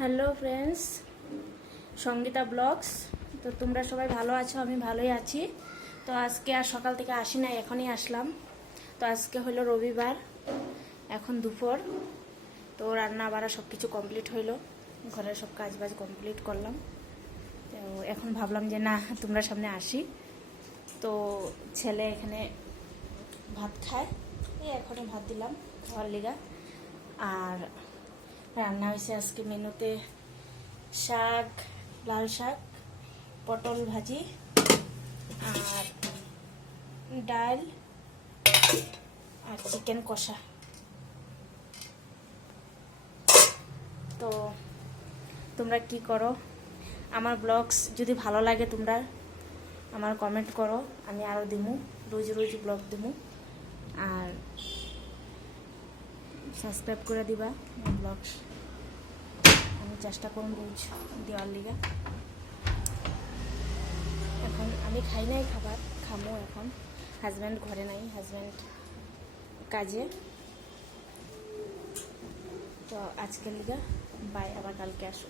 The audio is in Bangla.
Hello friends, Sangeeta blogs. তো তোমরা সবাই ভালো আছো? আমি ভালোই আছি। তো আজকে আর সকাল থেকে আসি না, এখনই আসলাম। তো আজকে হলো রবিবার, এখন দুপুর। তো রান্না বাড়া সব কিছু কমপ্লিট হইলো, ঘরের সব কাজ বাজ কমপ্লিট করলাম। তো এখন ভাবলাম যে না, তোমরা সামনে আসি। তো ছেলে এখানে ভাত খায়, এই এখনই ভাত দিলাম খাওয়ার লিগা। আর রান্না হয়েছে আজকে মেনুতে শাক, লাল শাক, পটল ভাজি আর ডাল আর চিকেন কষা। তো তোমরা কি করো? আমার ব্লগস যদি ভালো লাগে তোমরা আমার কমেন্ট করো, আমি আরও দিমু, রোজ রোজ ব্লগ দিমু। আর সাবস্ক্রাইব করে দিবা ব্লগস, আমি চেষ্টা করুন রোজ দেওয়ার লিগা। এখন আমি খাই নাই খাবার, খামো এখন। হাজব্যান্ড ঘরে নাই, হাজব্যান্ড কাজে। তো আজকের লিগা বাই, আবার কালকে আসো।